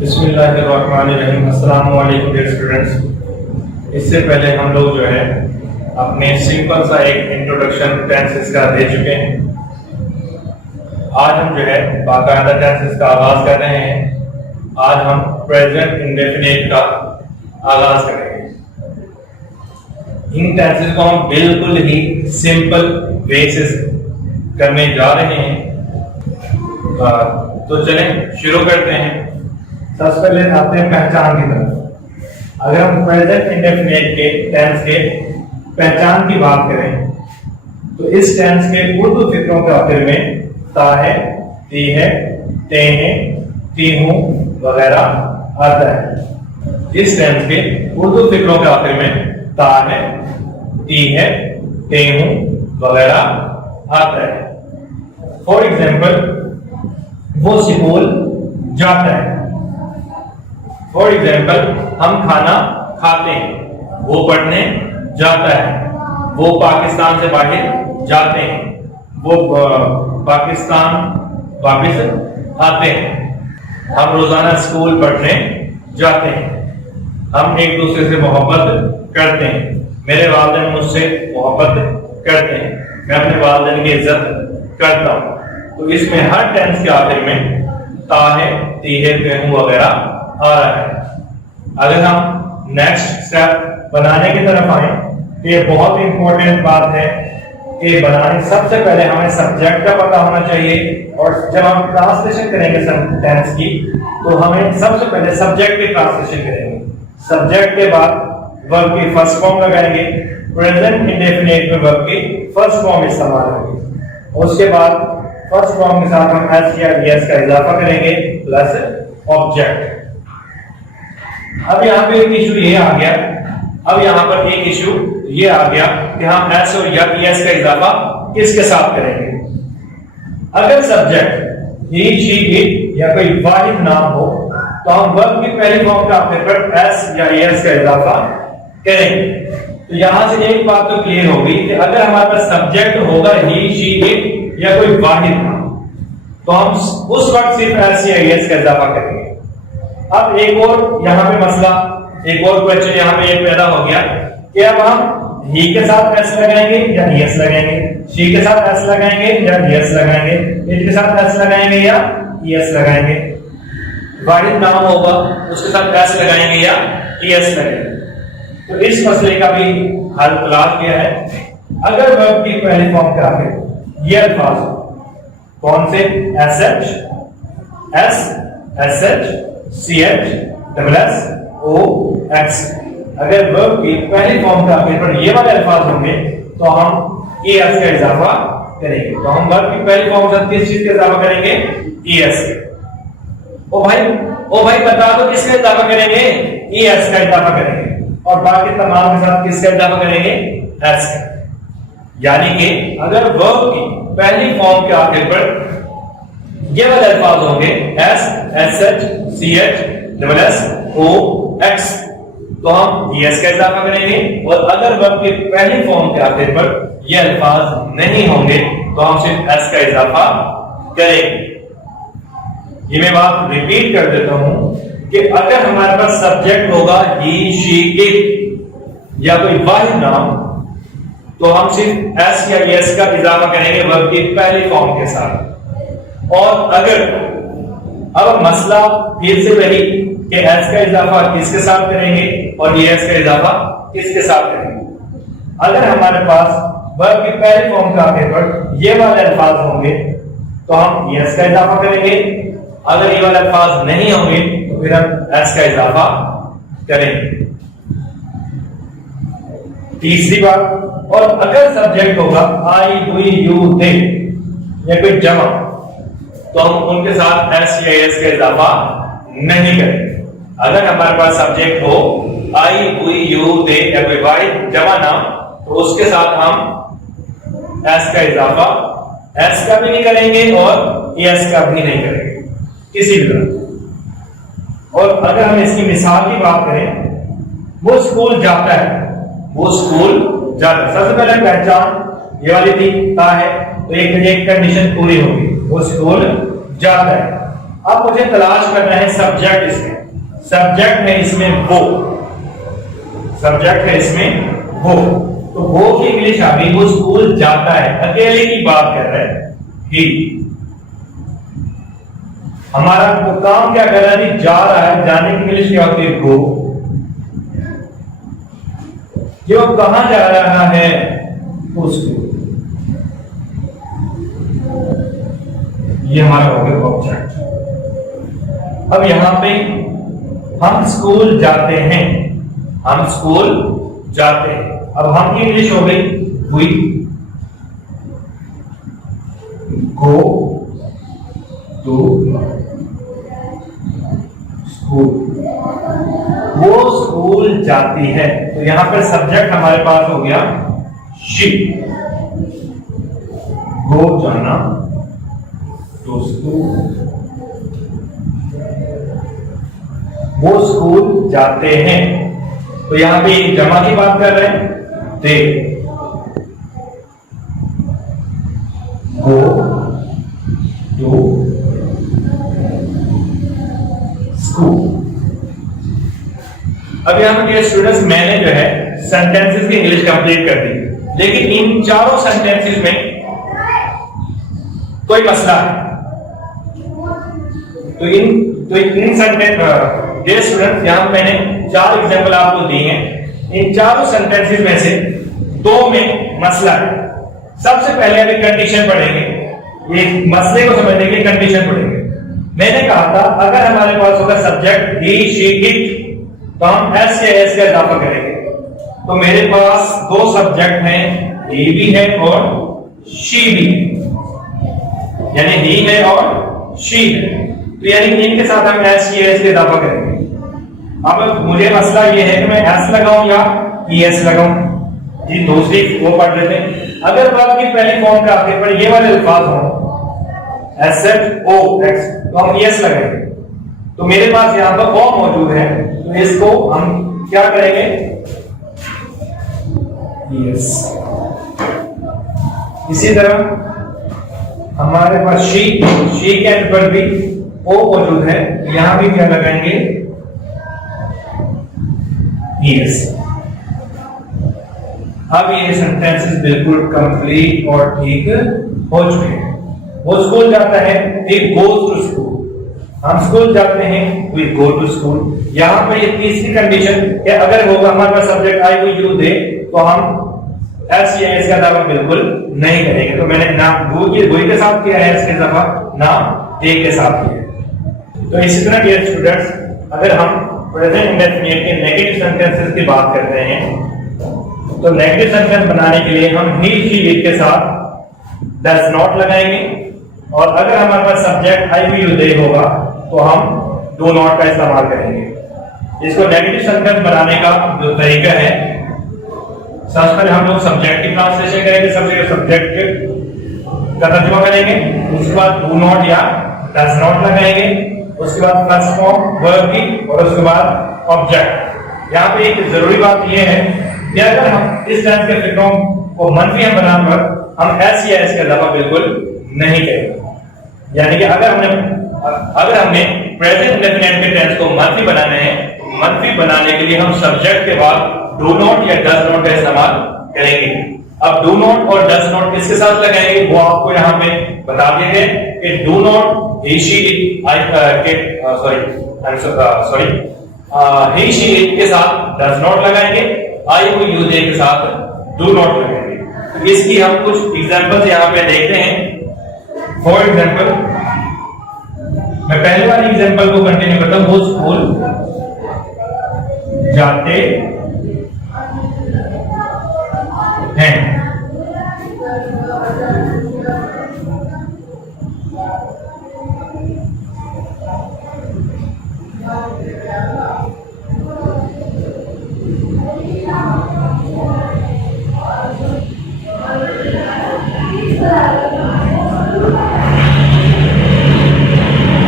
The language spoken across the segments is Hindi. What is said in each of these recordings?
बिस्मिल्लाहिर्रहमानिर्रहीम। अस्सलामु अलैकुम डियर स्टूडेंट्स। इससे पहले हम लोग जो है अपने सिंपल सा एक इंट्रोडक्शन टेंसेस का दे चुके हैं। आज हम जो है बाकायदा टेंसेस का आगाज कर रहे हैं। आज हम प्रेजेंट इंडेफिनिट का आगाज करेंगे। इन टेंसेस को हम बिल्कुल ही सिंपल वे से करने जा रहे हैं। तो चलें शुरू करते हैं। सबसे पहले आते हैं पहचान की तरफ। अगर हम प्रेजेंट इंडेफिनिट के टेंस के पहचान की बात करें तो इस टेंस के उर्दू फिक्रों के आखिर में ता है, ती है, ते हैं, ती हूं वगैरह आता है। इस टेंस के उर्दू फिक्रों के आखिर में ता है, ती है, ते हूं वगैरह आता है। फॉर एग्जाम्पल, वो स्कूल जाता है। फॉर एग्जाम्पल, हम खाना खाते हैं। वो पढ़ने जाता है। वो पाकिस्तान से बाहर जाते हैं। वो पाकिस्तान वापस आते हैं। हम रोजाना स्कूल पढ़ने जाते हैं। हम एक दूसरे से मोहब्बत करते हैं। मेरे वालिदैन मुझसे मोहब्बत करते हैं। मैं अपने वालिदैन की इज्जत करता हूँ। तो इसमें हर टेंस के आखिर में ता है, ती है, ते हूं वगैरह आ रहा है। अगर हम नेक्स्ट स्टेप बनाने की तरफ आए तो ये बहुत इंपॉर्टेंट बात है कि बनाने सबसे पहले हमें सब्जेक्ट का पता होना चाहिए। और जब हम ट्रांसलेशन करेंगे टेंस की तो हमें सबसे पहले सब्जेक्ट की ट्रांसलेशन करेंगे। सब्जेक्ट के बाद वर्ब की फर्स्ट फॉर्म लगाएंगे। प्रेजेंट इंडेफिनिट में वर्ब की फर्स्ट फॉर्म इस्तेमाल होगी। उसके बाद फर्स्ट फॉर्म के साथ हम एस या एस का इजाफा करेंगे प्लस ऑब्जेक्ट। अब यहाँ पे एक इशू ये आ गया। अब यहाँ पर एक इशू ये आ गया कि हम एस और या एस का इजाफा किसके साथ करेंगे। अगर सब्जेक्ट ही, शी, इट या कोई वाहिद नाम हो तो हम वर्ब की पहली फॉर्म के आखिर पर एस या एस का इजाफा करेंगे। तो यहां से एक बात तो क्लियर होगी कि अगर हमारे पास सब्जेक्ट होगा ही, शी, इट या कोई वाहिद नाम तो हम उस वक्त सिर्फ एस या एस का इजाफा करेंगे। अब एक और यहाँ पे मसला, एक और क्वेश्चन यहाँ पे एक पैदा हो गया कि अब हम ही के साथ एस लगाएंगे या एस लगाएंगे, शी के साथ एस लगाएंगे या एस लगाएंगे, इट के साथ एस लगाएंगे या एस लगाएंगे। वाहिद नाम होगा उसके साथ एस लगाएंगे या एस लगाएंगे। तो इस मसले का भी हल तलाश किया है। अगर वर्ब की पहली फॉर्म के आखिर ये अल्फाज कौन से, S H, S, S H, C H, double S, O, X, अगर वर्ब की पहली फॉर्म के आखिर पर ये वाले अल्फाज होंगे तो हम ई एस का इजाफा करेंगे। तो हम वर्ब की पहली फॉर्म के साथ किस चीज का इजाफा करेंगे, ई एस का। ओ भाई बता दो किसका इजाफा करेंगे, ई एस का इजाफा करेंगे। और बाकी तमाम के साथ किसका इजाफा करेंगे, एस का। यानी कि अगर वर्ब की पहली फॉर्म के आखिर पर ये वाले अल्फाज होंगे S, S H, C H, double S, O, X, तो हम एस का इजाफा करेंगे। और अगर वर्ब की पहली फॉर्म के आखिर पर ये अल्फाज नहीं होंगे तो हम सिर्फ एस का इजाफा करेंगे। ये मैं बात रिपीट कर देता हूं कि अगर हमारे पास सब्जेक्ट होगा ही, शी, इट या कोई वाहिद नाम तो हम सिर्फ एस या एस का इजाफा करेंगे वर्ब की पहली फॉर्म के साथ। और अगर अब मसला फिर से वही कि एस का इजाफा किसके साथ करेंगे और एस का इजाफा किसके साथ करेंगे। अगर हमारे पास वर्ब की पहली फॉर्म के आखिर पर ये वाले अल्फाज होंगे तो हम एस का इजाफा करेंगे। अगर ये वाले अल्फाज नहीं होंगे तो फिर हम एस का इजाफा करेंगे। तीसरी बात, और अगर सब्जेक्ट होगा आई, वी, यू, दे या कोई जमा तो हम उनके साथ एस या एस का इजाफा नहीं करेंगे। अगर हमारे पास सब्जेक्ट हो आई, वी, यू, दे या कोई वाहिद जमा नाम तो उसके साथ हम एस का इजाफा एस का भी नहीं करेंगे और एस का भी नहीं करेंगे किसी भी तरह। और अगर हम इसकी मिसाल की बात करें, वो स्कूल जाता है, वो स्कूल जाता है। सबसे पहले पहचान ये वाली थी ता है तो एक कंडीशन पूरी होगी, वो स्कूल जाता है। अब मुझे तलाश करना है सब्जेक्ट। इसमें सब्जेक्ट है, इसमें वो सब्जेक्ट है, इसमें वो। तो वो की इंग्लिश आ गई, वो स्कूल जाता है, अकेले की बात कर रहा है ही। हमारा तो काम क्या कर रहा है, जा रहा है, जाने की इंग्लिश क्या होती है, गो। जो कहां जा रहा है, उसको। ये हमारा हो गया ऑब्जेक्ट। अब यहां पे हम स्कूल जाते हैं, हम स्कूल जाते हैं। अब हम की इंग्लिश हो गई वी गो टू स्कूल। वो स्कूल जाती है, तो यहां पर सब्जेक्ट हमारे पास हो गया शी। गो जाना, टू स्कूल, वो स्कूल जाते हैं। तो यहां पे जमा की बात कर रहे हैं, दे गो टू स्कूल। अब यहां पे स्टूडेंट्स, मैंने जो है सेंटेंसेस की इंग्लिश कंप्लीट कर दी, लेकिन इन चारों सेंटेंसेस में कोई मसला है। तो इन सेंटेंस डियर स्टूडेंट्स, यहां मैंने 4 एग्जांपल आपको दिए हैं। इन चारों सेंटेंसेस में से 2 में मसला है। सबसे पहले अभी कंडीशन पढ़ेंगे, ये मसले को समझने के लिए कंडीशन पढ़ेंगे। मैंने कहा था अगर हमारे पास होगा सब्जेक्ट ही, शी, इट, तो हम एस या एस का इजाफा करेंगे। तो मेरे पास 2 सब्जेक्ट हैं, ही भी है और शी भी, यानी ही है और शी है। तो यानी इनके साथ हम एस या एस का इजाफा करेंगे। अब मुझे मसला ये है कि मैं एस लगाऊं या ईएस लगाऊं। जी दूसरी वो पढ़ लेते हैं। अगर बात की पहली फॉर्म पे आते पर ये वाले अल्फाज हो एस एच ओ एक्स, तो हम ईएस लगाएंगे। तो मेरे पास यहां पर ओ मौजूद है, तो इसको हम क्या करेंगे, ईएस। इसी तरह हमारे पास शी के एंड पर भी ओ मौजूद है, यहां भी क्या लगाएंगे, यस। अब ये सेंटेंसेस बिल्कुल कंप्लीट और ठीक हो चुके हैं। वो स्कूल जाता है, he goes to school। हम स्कूल जाते हैं, we go to school। यहां पे ये तीसरी कंडीशन कि अगर होगा हमारे पास सब्जेक्ट आई हुई यू दे, तो हम एस या एस का दावा बिल्कुल नहीं करेंगे। तो मैंने नाम वही के साथ किया है, एस के दफा नाम ए के साथ किया। तो इसी तरह डियर स्टूडेंट्स, अगर हम प्रेजेंट इंडेफिनिट के नेगेटिव सेंटेंसेस की बात करते हैं, तो नेगेटिव सेंटेंस बनाने के लिए हम ही, शी, इट के साथ डज नॉट लगाएंगे। और अगर हमारे पास सब्जेक्ट आई भी यू दे होगा, तो हम डू नॉट का इस्तेमाल करेंगे। इसको नेगेटिव सेंटेंस बनाने का जो तरीका है, सबसे पहले हम लोग सब्जेक्ट की ट्रांसलेशन करेंगे, सबसे सब्जेक्ट का तर्जुमा करेंगे, उसके बाद डू नॉट या डज नॉट लगाएंगे, उसके बाद फर्स्ट फॉर्म वर्ब की, और उसके बाद ऑब्जेक्ट। यहाँ पे एक जरूरी बात यह है कि अगर हम इस टाइप के फिक्रों को मनफी हम बनाकर हम एस या एस का इजाफा बिल्कुल नहीं करेंगे। यानी कि अगर हमने प्रेजेंट इंडेफिनिट के टेंस को मनफी बनाने हैं, मनफी बनाने के लिए हम सब्जेक्ट के बाद डू नॉट या डज नॉट का इस्तेमाल करेंगे। अब डू नॉट और डज नॉट किसके साथ लगाएंगे, वो आपको यहाँ पे बता दिए गए कि do not he she it he she it के साथ does not लगाएंगे, I who you they के साथ do not लगाएंगे। इसकी हम कुछ एग्जांपल्स यहाँ पे देखते हैं। फॉर एग्जांपल, मैं पहले वाली एग्जांपल को कंटिन्यू करता हूँ। वो स्कूल जाते हैं,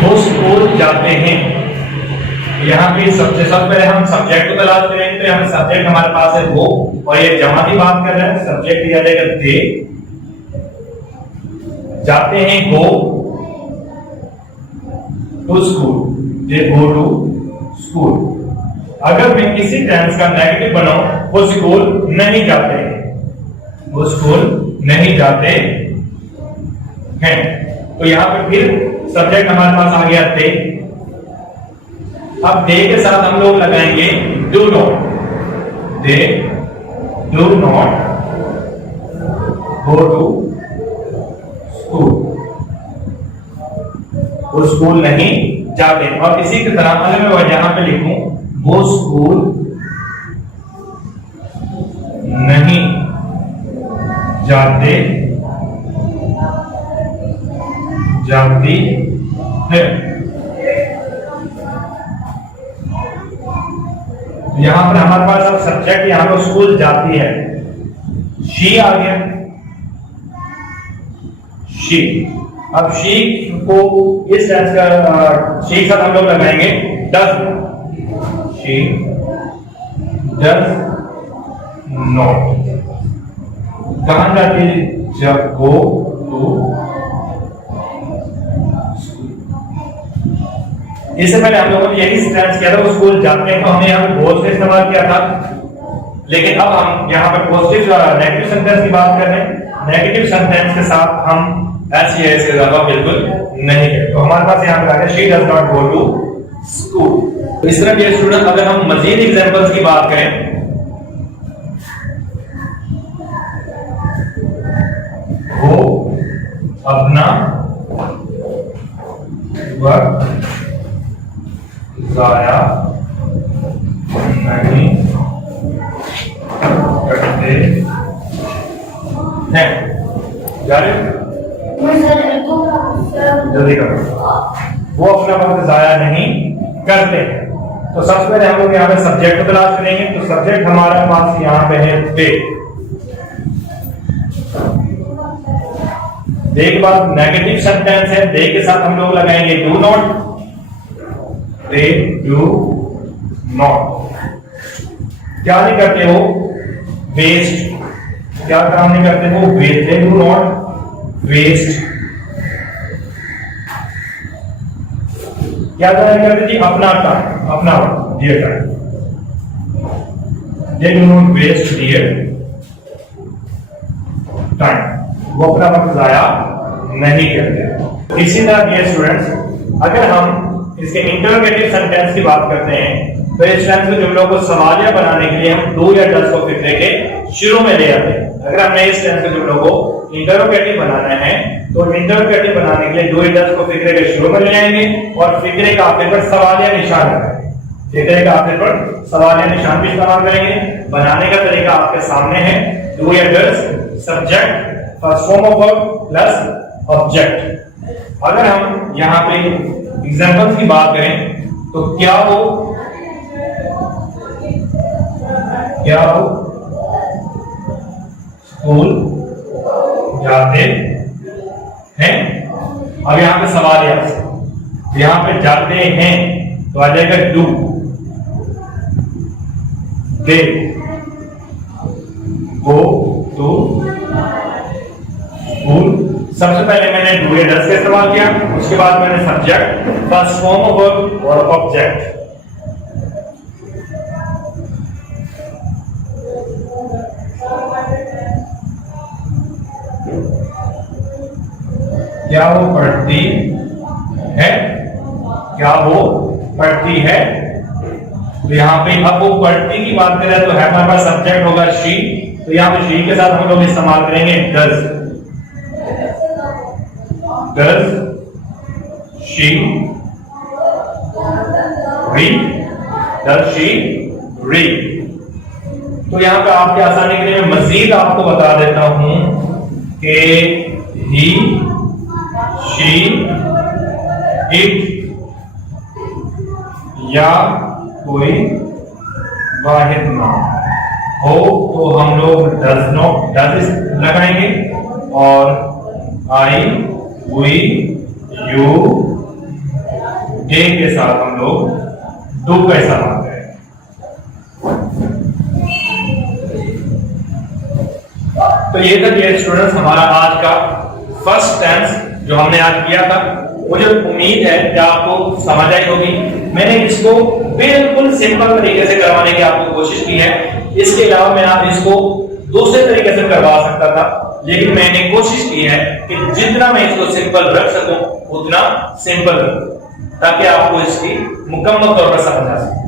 वो स्कूल जाते हैं। यहाँ पे सबसे पहले हम सब्जेक्ट को तलाश करेंगे, तो यहाँ सब्जेक्ट हमारे पास है वो, और ये जमा की बात कर रहे हैं, सब्जेक्ट दिया जाएगा दे, जाते हैं go, to school, they go to school. अगर मैं किसी टेंस का नेगेटिव बनाऊं, वो स्कूल नहीं जाते हैं, वो स्कूल नहीं जाते हैं। तो यहां पे फिर सब्जेक्ट हमारे पास आ गया दे। अब दे के साथ हम लोग लगाएंगे do not, they do not go to school, वो स्कूल नहीं जाते। और इसी की तरह अगर मैं यहां पे लिखूं वो स्कूल नहीं जाती है। यहां पर हमारे पास अब सब्जेक्ट यहां पर स्कूल जाती है, शी आ गया, शी। अब शी को इस टेंस का शी के साथ हम लोग लगाएंगे डज, शी डज नॉट। कहां जाती है? जब गो टू। इससे पहले हम लोगों ने यही टेंस किया था, वो स्कूल जाते हैं, तो हमने यहाँ पे बोझ का इस्तेमाल किया था। लेकिन अब हम यहाँ पे पॉजिटिव नेगेटिव सेंटेंस की बात कर रहे हैं। नेगेटिव सेंटेंस के साथ हम ऐसे इसके अलावा बिल्कुल नहीं है। तो हमारे पास यहाँ पे आ गया she does not go to school. तो इस तरह के स्टूडेंट, अगर हम मजीद एग्जांपल्स की बात करें, वो अपना वक्त जाया नहीं करते हैं। जल्दी करो। वो अपना वक्त जाया नहीं करते हैं। तो सबसे पहले हम लोग यहाँ पे सब्जेक्ट को तलाश करेंगे। तो सब्जेक्ट हमारे पास यहाँ पे है दे। दे के बाद नेगेटिव सेंटेंस है, दे के साथ हम लोग लगाएंगे do not, they do not. क्या नहीं करते हो? वेस्ट। क्या काम नहीं करते हो? Waste. They do not waste. क्या नहीं करते जी? अपना टाइम, अपना dear time. They do not waste dear time. वो अपना वक्त जाया नहीं करते। इसी तरह डियर स्टूडेंट्स, अगर हम इसके इंटरोगेटिव सेंटेंस की बात करते हैं, तो इस टेंस में जुमलों को सवालिया बनाने के लिए हम डू या डज को फिक्रे के शुरू में ले आते हैं। अगर हमने इस टेंस के जुमलों को इंटरोगेटिव बनाना है, तो इंटरोगेटिव बनाने के लिए डू या डज को फिक्रे के शुरू में ले आएंगे और फिक्रे का आखिर पर सवालिया निशान लगाएंगे। फिक्रे का आखिर पर सवालिया निशान भी इस्तेमाल करेंगे। बनाने का तरीका आपके सामने है। डू या does, subject first form of verb plus object. अगर हम यहां पे एग्जांपल्स की बात करें, तो क्या वो स्कूल जाते हैं? अब यहां पे सवाल है, यहां पे जाते हैं तो आ जाएगा do. They go to school. सबसे पहले मैंने डू या डज का इस्तेमाल किया, उसके बाद मैंने subject, first form of verb और ऑब्जेक्ट। क्या वो पढ़ती है? क्या वो पढ़ती है? तो यहाँ पे अब वो पढ़ती की बात करें तो है हमारे पास सब्जेक्ट होगा शी। तो यहाँ पे शी के साथ हम लोग इस्तेमाल करेंगे does. Does she read? Does she read? तो यहाँ पे आपकी आसानी के लिए मैं मजीद आपको बता देता हूं कि ही, शी, इट या कोई वाहिद नाम हो तो हम लोग डज नॉट डज लगाएंगे और आई, वी, यू, दे के साथ हम लोग डू का इस्तेमाल करेंगे। तो ये था डियर स्टूडेंट्स हमारा आज का फर्स्ट टेंस जो हमने आज किया था। मुझे उम्मीद है कि आपको समझ आई होगी। मैंने इसको बिल्कुल सिंपल तरीके से करवाने की आपको कोशिश की है। इसके अलावा मैं आप इसको दूसरे तरीके से करवा सकता था, लेकिन मैंने कोशिश की है कि जितना मैं इसको सिंपल रख सकूं उतना सिंपल रखूं, ताकि आपको इसकी मुकम्मल तौर पर समझ आ सके।